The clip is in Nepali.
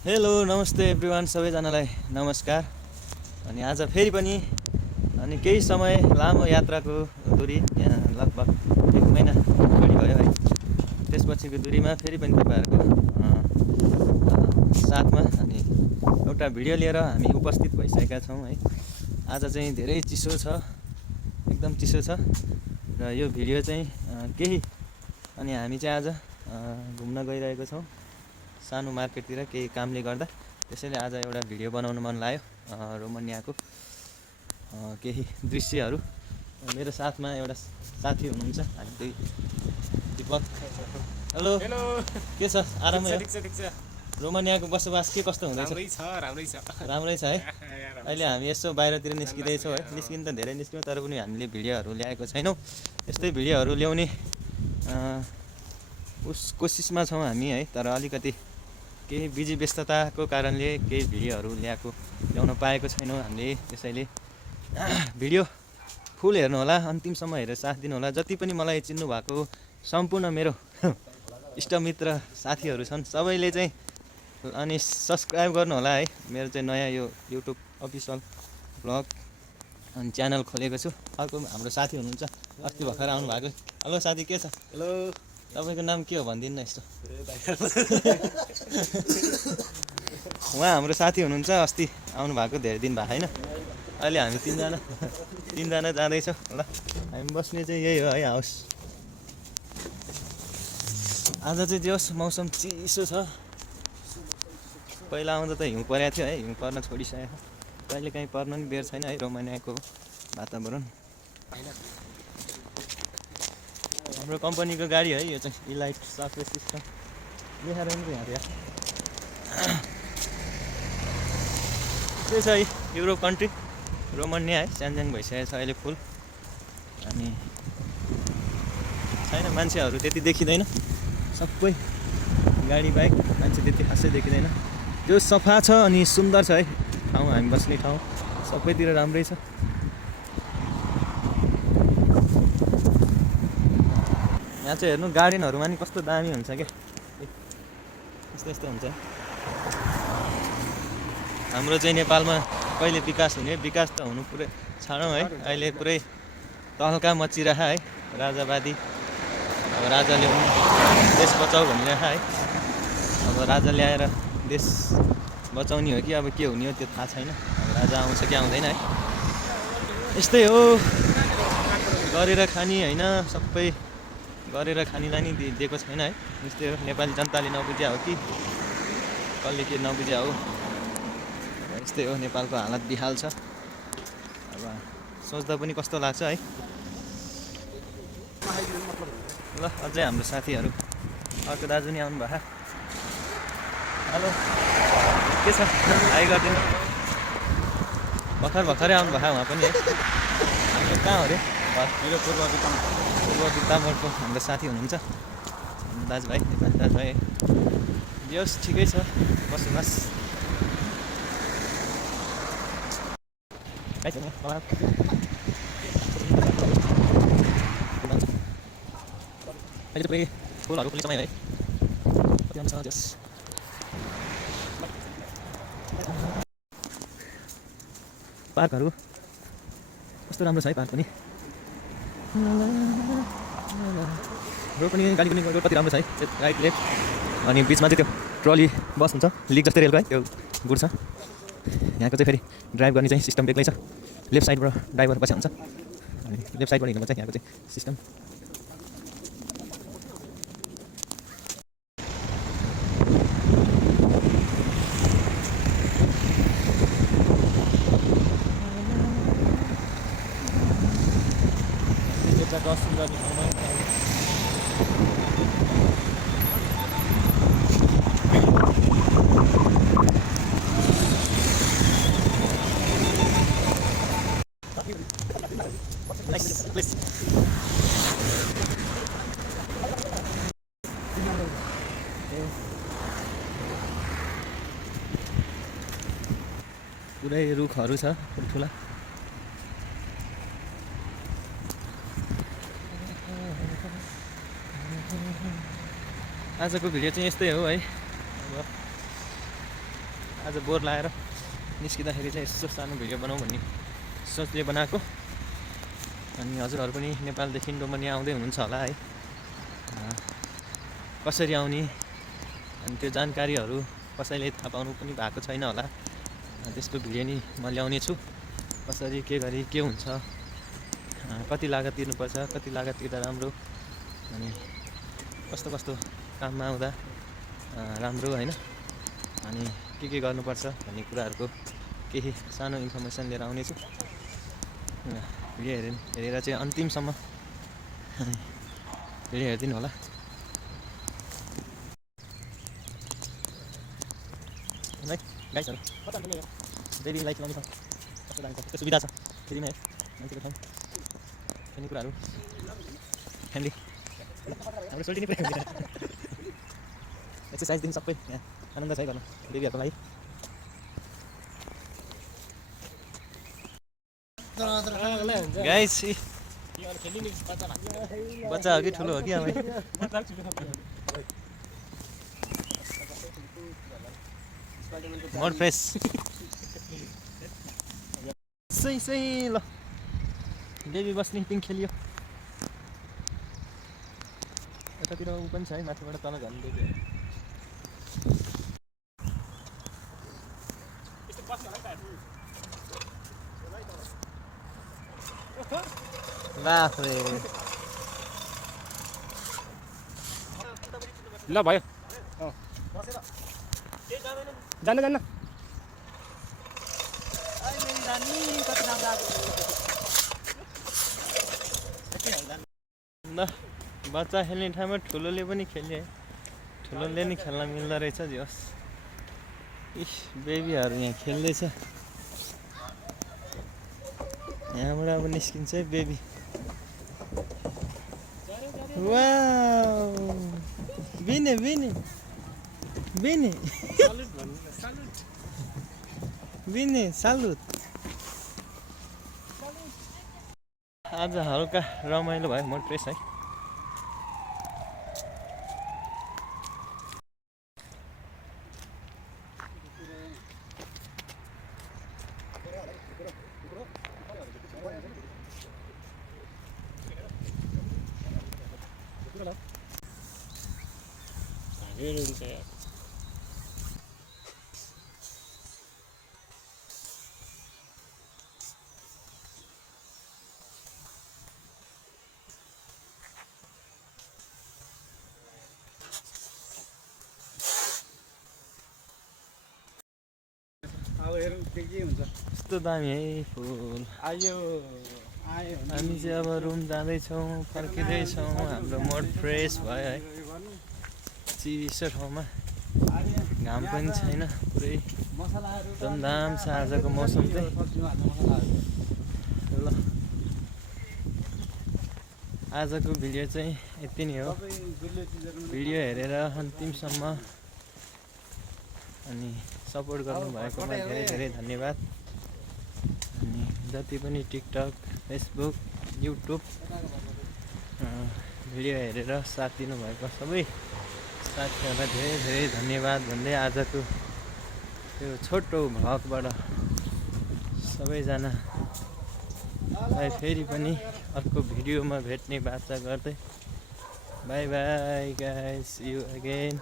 हेलो नमस्ते एभ्रिवान सबैजनालाई नमस्कार। अनि आज फेरि पनि केही समय लामो यात्राको दूरी लगभग 1 महिना बढी भयो है। त्यसपछिको दूरीमा फेरि पनि तपाईँहरूको साथमा अनि एउटा भिडियो लिएर हामी उपस्थित भइसकेका छौँ है। आज चाहिँ धेरै चिसो छ, एकदम चिसो छ र यो भिडियो चाहिँ केही अनि हामी चाहिँ आज घुम्न गइरहेको छौँ सानो मार्केटतिर केही कामले गर्दा। त्यसैले आज एउटा भिडियो बनाउन मन लाग्यो रोमानियाको केही दृश्यहरू। मेरो साथमा एउटा साथी हुनुहुन्छ, हामी दुई दिपक। हेलो हेलो, के छ? आरामै हो? ठिक छ। रोमानियाको बसोबास के कस्तो हुँदैछ? राम्रै छ। है। अहिले हामी यसो बाहिरतिर निस्किँदैछौँ है। निस्किन त धेरै निस्क्यौँ, तर पनि हामीले भिडियोहरू ल्याएको छैनौँ। यस्तै भिडियोहरू ल्याउने कोसिसमा छौँ हामी है। तर अलिकति केही बिजी व्यस्तताको कारणले केही भिडियोहरू ल्याउन पाएको छैनौँ हामीले। त्यसैले भिडियो फुल हेर्नु होला, अन्तिमसम्म हेरेर साथ दिनु होला। जति पनि मलाई चिन्नु भएको सम्पूर्ण मेरो इष्टमित्र साथीहरू छन् सबैले चाहिँ अनि सब्सक्राइब गर्नु होला है। मेरो चाहिँ नयाँ यो युट्युब अफिसियल ब्लग अनि च्यानल खोलेको छु। अर्को हाम्रो साथी हुनुहुन्छ, अस्ति भर्खर आउनु भएको। हेलो साथी, के छ? हेलो, तपाईँको नाम के हो भनिदिनु न यस्तो। उहाँ हाम्रो साथी हुनुहुन्छ, अस्ति आउनु भएको, धेरै दिन भएको होइन। अहिले हामी तिनजना जाँदैछौँ ल। हामी बस्ने चाहिँ यही हो है, हाउस। आज चाहिँ जे होस् मौसम चिसो छ। पहिला आउँदा त हिउँ परेको थियो है, हिउँ पर्न छोडिसकेको। कहिले काहीँ पर्न नि बेर छैन है रोमानियाको वातावरण। हाम्रो कम्पनीको गाडी है यो चाहिँ, इलाइट सफ्टवेयर सिस्टम लेखाएर पनि यहाँ थियो। त्यही छ है, युरोप कन्ट्री रोमानिया है, स्यानज्याङ भइसकेको छ अहिले फुल। अनि छैन मान्छेहरू त्यति देखिँदैन, सबै गाडी बाइक, मान्छे त्यति खासै देखिँदैन। त्यो सफा छ अनि सुन्दर छ है ठाउँ, हामी बस्ने ठाउँ सबैतिर राम्रै छ। यहाँ चाहिँ हेर्नु गार्डनहरूमा नि कस्तो दामी हुन्छ क्या, यस्तो हुन्छ। हाम्रो चाहिँ नेपालमा कहिले विकास हुने, विकास त हुनु पुरै छाडौँ है। अहिले पुरै तहल्का मचिरह है, राजावादी। अब राजा ल्याउनु, देश बचाऊ भनिरह है। अब राजा ल्याएर देश बचाउने हो कि अब के हुने हो त्यो थाहा छैन। अब राजा आउँछ कि आउँदैन है, यस्तै हो। गरेर खाने होइन, सबै गरेर खानेलाई नि दिएको छैन है। यस्तै हो, नेपाली जनताले नबुझ्या हो कि कसले के नबुझ्या हो। यस्तै हो, नेपालको हालत बिहाल छ। अब सोच्दा पनि कस्तो लाग्छ है। ल अझै हाम्रो साथीहरू, अर्को दाजु नि आउनु भएको। हेलो, के छ? हाई गरिदिनु। भर्खरै आउनु भएको उहाँ पनि है। हाम्रो कहाँ हो अरे? पूर्व बितामोडको हाम्रो साथी हुनुहुन्छ दाजुभाइ, नेपाली दाजुभाइ है। यस ठिकै छ, बसोबास। अहिले पुरै फुलहरू फुल्ने समय है। कति आउँछ त्यस पार्कहरू कस्तो राम्रो छ है, पार्क पनि। रोड पनि गाडी पनि रोड कति राम्रो छ है, राइट लेफ्ट। अनि बिचमा चाहिँ त्यो ट्रली बस हुन्छ, लिक जस्तै रेलको है, त्यो गुड्छ। यहाँको चाहिँ फेरि ड्राइभ गर्ने चाहिँ सिस्टम बेग्लै छ। लेफ्ट साइडबाट ड्राइभर बसेको हुन्छ अनि लेफ्ट साइडबाट हिँड्नुपर्छ यहाँको चाहिँ सिस्टम। क्रसिङ गर्ने ठाउँमा पुरै रुखहरू छ ठुल्ठुला। आजको भिडियो चाहिँ यस्तै हो है। अब आज बोर लाएर निस्किँदाखेरि चाहिँ यसो सानो भिडियो बनाऊँ भन्ने सोचले बनाएको। अनि हजुरहरू पनि नेपालदेखि डोमनिया आउँदै हुनुहुन्छ होला है, कसरी आउने अनि त्यो जानकारीहरू कसैले थाहा पाउनु पनि भएको छैन होला। त्यसको भिडियो नि म ल्याउने छु, कसरी के गरी के हुन्छ, कति लागत तिर्नुपर्छ, कति लागत तिर्दा राम्रो, अनि कस्तो कस्तो काममा आउँदा राम्रो होइन, अनि के गर्नुपर्छ भन्ने कुराहरूको केही सानो इन्फर्मेसन लिएर आउनेछु। भिडियो हेरेर चाहिँ अन्तिमसम्म भिडियो हेरिदिनु होला। है गाइसहरू बेबीलाई खिलाउने छ, कस्तो दामी छ, त्यो सुविधा छ फेरिमा है, मान्छेको ठाउँ खाने कुराहरू फ्यामिली हाम्रो सोल्टी नै पुरै एक्सर्साइज दिन सबै यहाँ आनन्द छ है गर्नु बेबीहरूको लागि। गाइस बच्चा हो कि ठुलो हो कि अब मोर फ्रेस सही ल बेबी बस्ने पिङ खेलियो। यतातिर ऊ पनि छ है, माथिबाट तल झन् बेबी बाफ्रे ल भयो जान्न ल बच्चा खेल्ने ठाउँमा ठुलोले पनि खेल्यो है, ठुलोले नि खेल्न मिल्दो रहेछ जोस्। इस बेबीहरू यहाँ खेल्दैछ, यहाँबाट अब निस्किन्छ है बेबी। वाउ बिने बिने बिने बिने सालुट। आज हल्का रमाइलो भयो, मोड फ्रेस है। अब हेरौँ के हुन्छ। यस्तो दामी है फुल आयो हामी चाहिँ अब रुम जाँदैछौँ, फर्किँदैछौँ। हाम्रो मोड फ्रेस भयो है, चिसो ठाउँमा, घाम पनि छैन, पुरै धुमधाम छ आजको मौसम चाहिँ। ल आजको भिडियो चाहिँ यति नै हो। भिडियो हेरेर अन्तिमसम्म अनि सपोर्ट गर्नुभएकोमा धेरै धेरै धन्यवाद। अनि जति पनि टिकटक, फेसबुक, युट्युब भिडियो हेरेर साथ दिनुभएको सबै साथीहरूलाई धेरै धेरै धन्यवाद भन्दै आजको यो छोटो भ्लगबाट सबैजनालाई फेरि पनि अर्को भिडियोमा भेट्ने बाचा गर्दै bye bye guys, see you again.